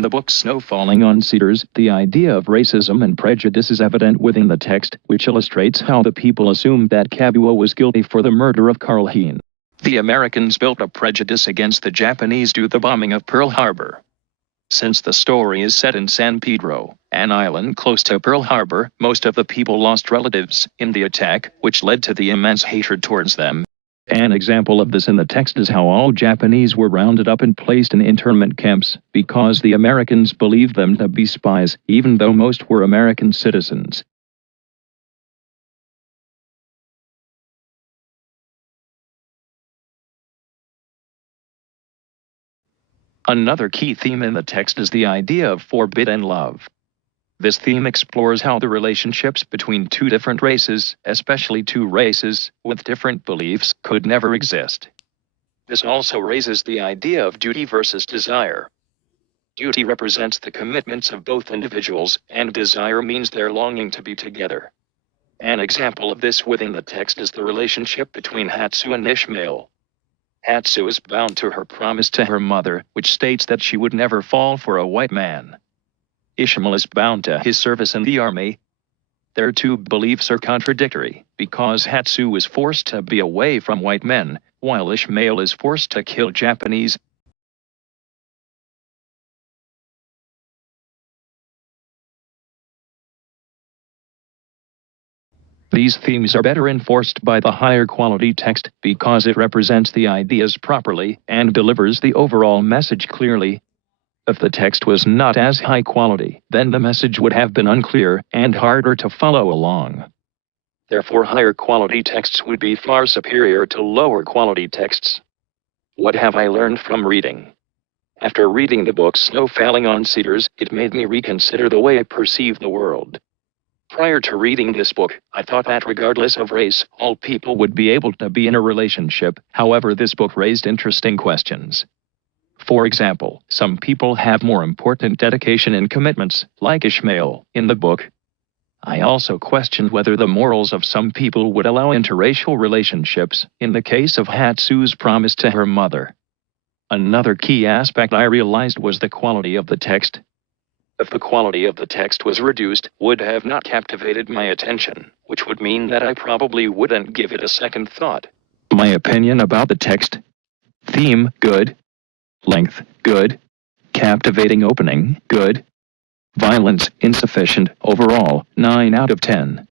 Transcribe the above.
In the book Snow Falling on Cedars, the idea of racism and prejudice is evident within the text, which illustrates how the people assumed that Kabua was guilty for the murder of Carl Heen. The Americans built a prejudice against the Japanese due to the bombing of Pearl Harbor. Since the story is set in San Pedro, an island close to Pearl Harbor, most of the people lost relatives in the attack, which led to the immense hatred towards them. An example of this in the text is how all Japanese were rounded up and placed in internment camps, because the Americans believed them to be spies, even though most were American citizens. Another key theme in the text is the idea of forbidden love. This theme explores how the relationships between two different races, especially two races with different beliefs, could never exist. This also raises the idea of duty versus desire. Duty represents the commitments of both individuals, and desire means their longing to be together. An example of this within the text is the relationship between Hatsu and Ishmael. Hatsu is bound to her promise to her mother, which states that she would never fall for a white man. Ishmael is bound to his service in the army. Their two beliefs are contradictory, because Hatsu is forced to be away from white men, while Ishmael is forced to kill Japanese. These themes are better enforced by the higher quality text because it represents the ideas properly and delivers the overall message clearly. If the text was not as high quality, then the message would have been unclear and harder to follow along. Therefore, higher quality texts would be far superior to lower quality texts. What have I learned from reading? After reading the book Snow Falling on Cedars, it made me reconsider the way I perceive the world. Prior to reading this book, I thought that regardless of race, all people would be able to be in a relationship. However, this book raised interesting questions. For example, some people have more important dedication and commitments, like Ishmael, in the book. I also questioned whether the morals of some people would allow interracial relationships, in the case of Hatsu's promise to her mother. Another key aspect I realized was the quality of the text. If the quality of the text was reduced, would have not captivated my attention, which would mean that I probably wouldn't give it a second thought. My opinion about the text: theme, good. Length, good. Captivating opening, good. Violence, insufficient. Overall, 9 out of 10.